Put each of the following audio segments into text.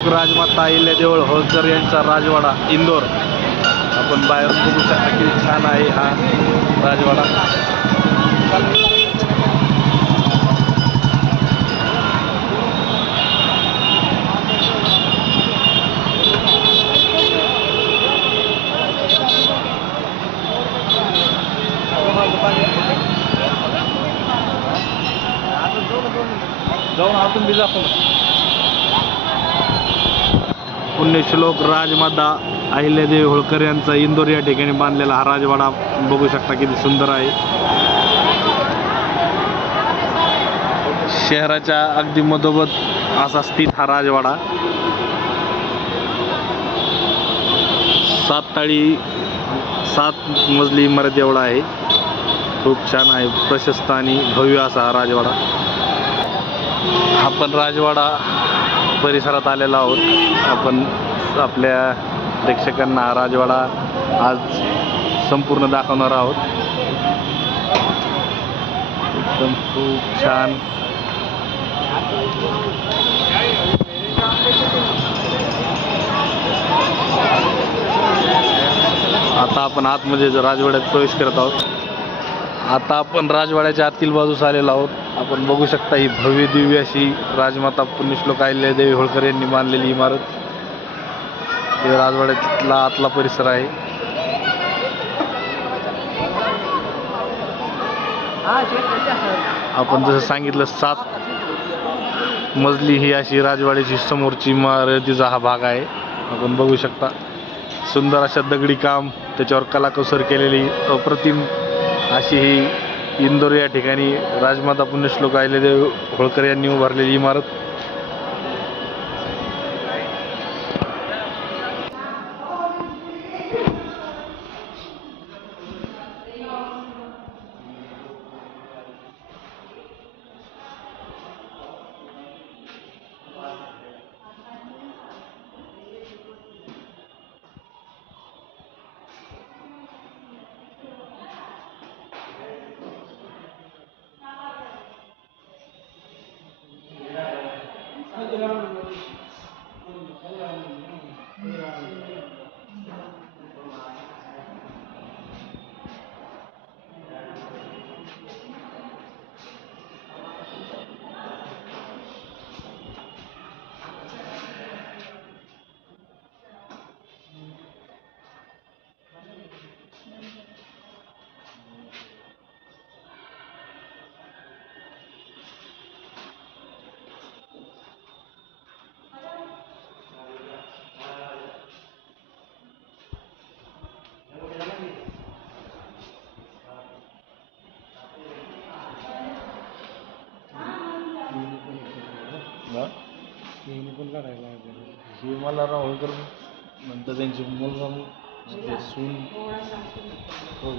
राजमाता अहिल्यादेवी होळकर यांचा राजवाडा इंदोर. आपण बाहेरून बघू शकता किती छान आहे हा राजवाडा. जाऊन आतून बी जातो. पुण्यश्लोक राजमाता अहिल्यादेवी होळकर यांचा इंदोर या ठिकाणी बांधलेला हा राजवाडा बघू शकता किती सुंदर आहे. शहराच्या अगदी मधोमध असा स्थित हा राजवाडा. 7 मजली इमारत एवढा आहे. खूप छान आहे, प्रशस्त आणि भव्य असा हा राजवाडा. आपण राजवाडा परिसरात आलेलो आहोत. आपण आपल्या प्रेक्षकांना हा राजवाडा आज संपूर्ण दाखवणार आहोत. एकदम खूप छान. आता आपण आतमध्ये राजवाड्यात प्रवेश करत आहोत. आता आपण राजवाड्याच्या आतील बाजूस आलेलो आहोत. आपण बघू शकता ही भव्य दिव्य अशी राजमाता पुण्यश्लोक अहिल्यादेवी होळकर यांनी बांधलेली इमारत. हे राजवाड्यातला आतला परिसर आहे. आपण जसं सांगितलं 7 मजली ही अशी राजवाड्याची समोरची इमारतीचा हा भाग आहे. आपण बघू शकता सुंदर अशा दगडी काम, त्याच्यावर कलाकुसर केलेली अप्रतिम अशी ही इंदोर या ठिकाणी राजमाता पुण्यश्लोक अहिल्यादेवी होळकर यांनी उभारलेली इमारत. मला होळकर नंतर त्यांची मुलगा सून हो.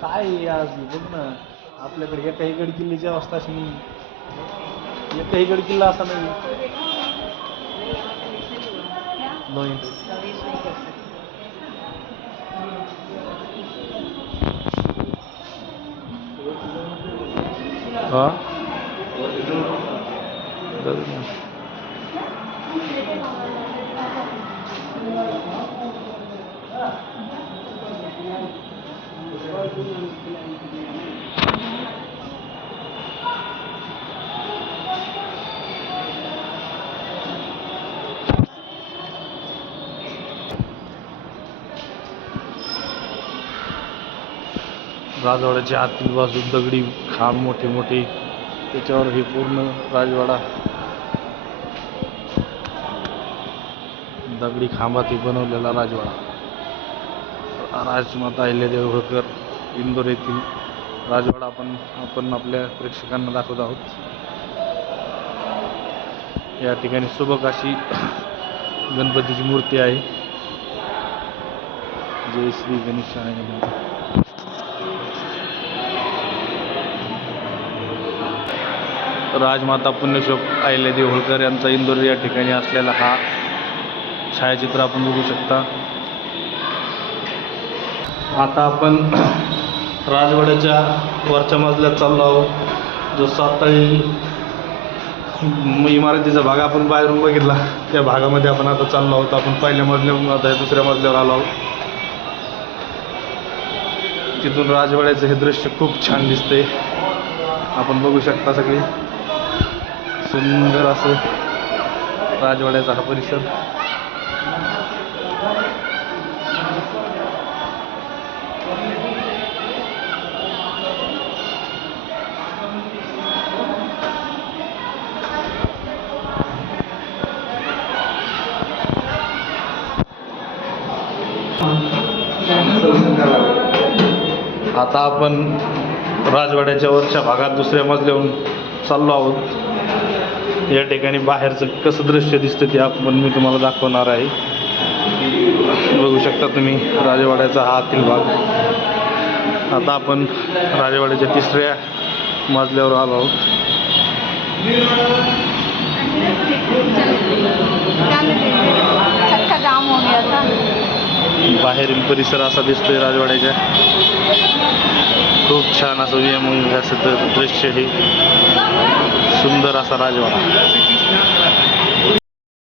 काय आज बघ ना, आपल्याकडे एकाही गड किल्ल्याची अवस्था अशी नाही, एकाही गड किल्ला असा नाही. हा राजवाड्याच्या आतील बाजू दगडी खांब मोठे मोठे, त्याच्यावर हे पूर्ण राजवाडा दगडी खांबात बनवलेला राजवाडा. राजमाता अहिल्यादेवी होळकर इंदोर येथील राजवाडा आपण आपल्या प्रेक्षकांना दाखवत आहोत. या ठिकाणी सुबक अशी गणपतीची मूर्ती आहे. जय श्री गणेशाय नमः. राजमाता पुण्यश्लोक अहिल्यादेवी होळकर यांचा इंदोर या ठिकाणी असलेला हा छायाचित्र आपण बघू शकता. आता आपण राजवाड्याच्या वरच्या मजल्यात चाललो आहोत. जो 7 तळी इमारतीचा भाग आपण बाहेरून बघितला, त्या भागामध्ये आपण आता चाललो आहोत. आपण पहिल्या मजल्यावरून आता दुसऱ्या मजल्यावर आलो आहोत. तिथून राजवाड्याचं हे दृश्य खूप छान दिसतंय. आपण बघू शकता सगळे सुंदर असं राजवाड्याचा हा परिसर. आता आपण राजवाड्याच्या वरच्या भागात दुसऱ्या मजल्यावरून चाललो आहोत. या ठिकाणी बाहेरचं कसं दृश्य दिसतं ते मी तुम्हाला दाखवणार आहे. बघू शकता तुम्ही राजवाड्याचा हा आतील भाग. आता आपण राजवाड्याच्या 3ऱ्या मजल्यावर आलो आहोत. बाहेरील परिसर असा दिसतोय राजवाड्याच्या. खूप छान असं विहंगम असं दृश्य हे सुंदर असा राजवाडा.